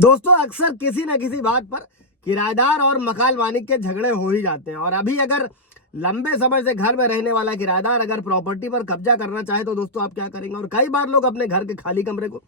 दोस्तों अक्सर किसी न किसी बात पर किराएदार और मकान मालिक के झगड़े हो ही जाते हैं। और अभी अगर लंबे समय से घर में रहने वाला किराएदार अगर प्रॉपर्टी पर कब्जा करना चाहे तो दोस्तों आप क्या करेंगे। और कई बार लोग अपने घर के खाली कमरे को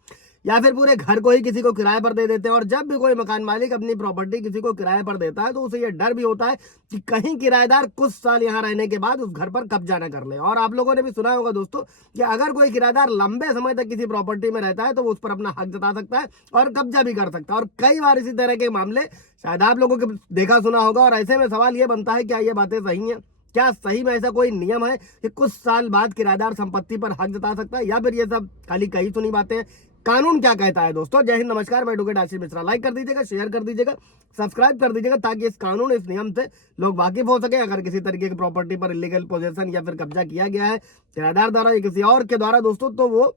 या फिर पूरे घर को ही किसी को किराए पर दे देते हैं। और जब भी कोई मकान मालिक अपनी प्रॉपर्टी किसी को किराए पर देता है तो उसे यह डर भी होता है कि कहीं किराएदार कुछ साल यहाँ रहने के बाद उस घर पर कब्जा न कर ले। और आप लोगों ने भी सुना होगा दोस्तों कि अगर कोई किराएदार लंबे समय तक किसी प्रॉपर्टी में रहता है तो वो उस पर अपना हक जता सकता है और कब्जा भी कर सकता है। और कई बार इसी तरह के मामले शायद आप लोगों के देखा सुना होगा। और ऐसे में सवाल ये बनता है क्या ये बातें सही हैं? क्या सही में ऐसा कोई नियम है कि कुछ साल बाद किराएदार संपत्ति पर हक जता सकता है, या फिर ये सब खाली कही सुनी बातें हैं? कानून क्या कहता है दोस्तों? जय हिंद, नमस्कार, मैं एडवोकेट आशीष मिश्रा। लाइक कर दीजिएगा, शेयर कर दीजिएगा, सब्सक्राइब कर दीजिएगा ताकि इस कानून इस नियम से लोग वाकिफ हो सके। अगर किसी तरीके की प्रॉपर्टी पर इलीगल पोजेशन या फिर कब्जा किया गया है किराएदार द्वारा या किसी और के द्वारा दोस्तों, तो वो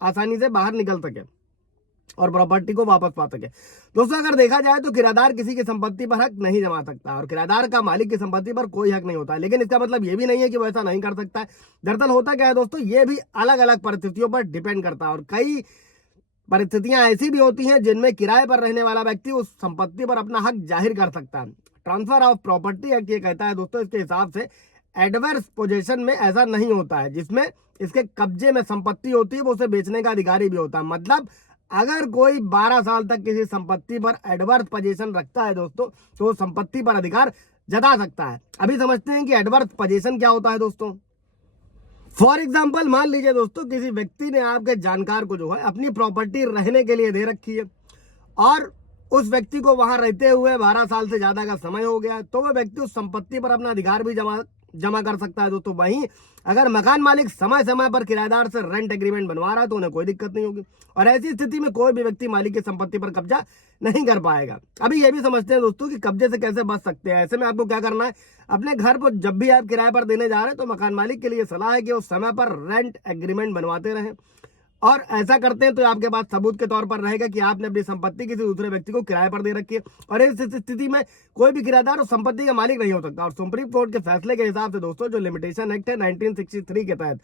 आसानी से बाहर निकल सके और प्रॉपर्टी को वापस पा सके। दोस्तों अगर देखा जाए तो किराएदार किसी की संपत्ति पर हक नहीं जमा सकता और किराएदार का मालिक की संपत्ति पर कोई हक नहीं होता है। लेकिन इसका मतलब ये भी नहीं है कि वो ऐसा नहीं कर सकता है। दरअसल होता क्या है दोस्तों, ये भी अलग अलग परिस्थितियों पर डिपेंड करता है। और कई परिस्थितियां ऐसी भी होती हैं जिनमें किराए पर रहने वाला व्यक्ति उस संपत्ति पर अपना हक जाहिर कर सकता है। ट्रांसफर ऑफ प्रॉपर्टी एक्ट ये कहता है दोस्तों, इसके हिसाब से एडवर्स पोजीशन में ऐसा नहीं होता है। जिसमें इसके कब्जे में संपत्ति होती है वो उसे बेचने का अधिकारी भी होता है। मतलब अगर कोई 12 साल तक किसी संपत्ति पर एडवर्स पोजीशन रखता है दोस्तों तो संपत्ति पर अधिकार जता सकता है। अभी समझते हैं कि एडवर्स पोजीशन क्या होता है दोस्तों। फॉर एग्जाम्पल मान लीजिए दोस्तों किसी व्यक्ति ने आपके जानकार को जो है अपनी प्रॉपर्टी रहने के लिए दे रखी है और उस व्यक्ति को वहां रहते हुए 12 साल से ज्यादा का समय हो गया है, तो वह व्यक्ति उस संपत्ति पर अपना अधिकार भी जमा कर सकता है दोस्तों। वहीं अगर मकान मालिक समय समय पर किराएदार से रेंट एग्रीमेंट बनवा रहा है तो उन्हें कोई दिक्कत नहीं होगी और ऐसी स्थिति में कोई भी व्यक्ति मालिक की संपत्ति पर कब्जा नहीं कर पाएगा। अभी ये भी समझते हैं दोस्तों कि कब्जे से कैसे बच सकते हैं। ऐसे में आपको क्या करना है, अपने घर को जब भी आप किराए पर देने जा रहे हैं तो मकान मालिक के लिए सलाह है कि उस समय पर रेंट एग्रीमेंट बनवाते रहें। और ऐसा करते हैं तो आपके पास सबूत के तौर पर रहेगा कि आपने अपनी संपत्ति किसी दूसरे व्यक्ति को किराए पर दे रखी है। और इस स्थिति में कोई भी किराएदार उस संपत्ति का मालिक नहीं हो सकता। और सुप्रीम कोर्ट के फैसले के हिसाब से दोस्तों जो लिमिटेशन एक्ट है 1963 के तहत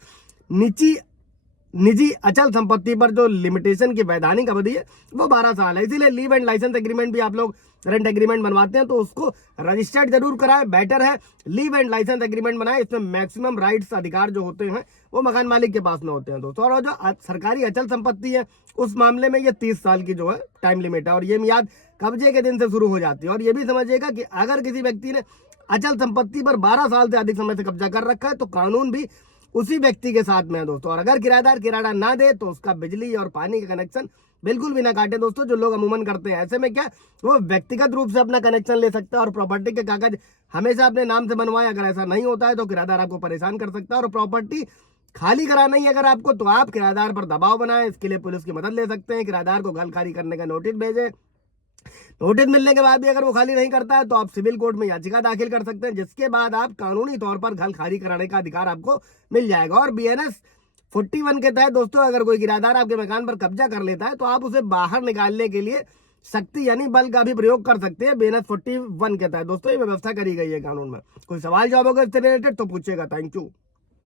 निजी अचल संपत्ति पर जो लिमिटेशन की वैधानिक अवधि है वो 12 साल है। इसीलिए लीव एंड लाइसेंस एग्रीमेंट भी आप लोग रेंट एग्रीमेंट बनवाते हैं तो उसको रजिस्टर्ड जरूर कराएं, बेटर है लीव एंड लाइसेंस एग्रीमेंट बनाएं। इसमें मैक्सिमम राइट्स अधिकार जो होते हैं वो मकान मालिक के पास में होते हैं दोस्तों। और जो सरकारी अचल संपत्ति है उस मामले में ये 30 साल की जो है टाइम लिमिट है और ये मियाद कब्जे के दिन से शुरू हो जाती है। और ये भी समझिएगा कि अगर किसी व्यक्ति ने अचल संपत्ति पर 12 साल से अधिक समय से कब्जा कर रखा है तो कानून भी उसी व्यक्ति के साथ में है दोस्तों। और अगर किराएदार किराया ना दे तो उसका बिजली और पानी का कनेक्शन बिल्कुल भी ना काटे दोस्तों, जो लोग अमूमन करते हैं। ऐसे में क्या वो व्यक्तिगत रूप से अपना कनेक्शन ले सकता है और प्रॉपर्टी के कागज हमेशा अपने नाम से बनवाए। अगर ऐसा नहीं होता है तो किराएदार आपको परेशान कर सकता है। और प्रॉपर्टी खाली कराना ही अगर आपको, तो आप किराएदार पर दबाव बनाएं। इसके लिए पुलिस की मदद ले सकते हैं, किराएदार को घर खाली करने का नोटिस भेजें। नोटिस मिलने के बाद भी अगर वो खाली नहीं करता है तो आप सिविल कोर्ट में याचिका दाखिल कर सकते हैं, जिसके बाद आप कानूनी तौर पर घर खाली कराने का अधिकार आपको मिल जाएगा। और BNS 41 के तहत दोस्तों अगर कोई किराएदार आपके मकान पर कब्जा कर लेता है तो आप उसे बाहर निकालने के लिए सख्ती यानी बल का भी प्रयोग कर सकते हैं। BNS 41 के तहत दोस्तों ये व्यवस्था करी गई है कानून में। कोई सवाल जवाब होगा इससे रिलेटेड तो पूछेगा। Thank you.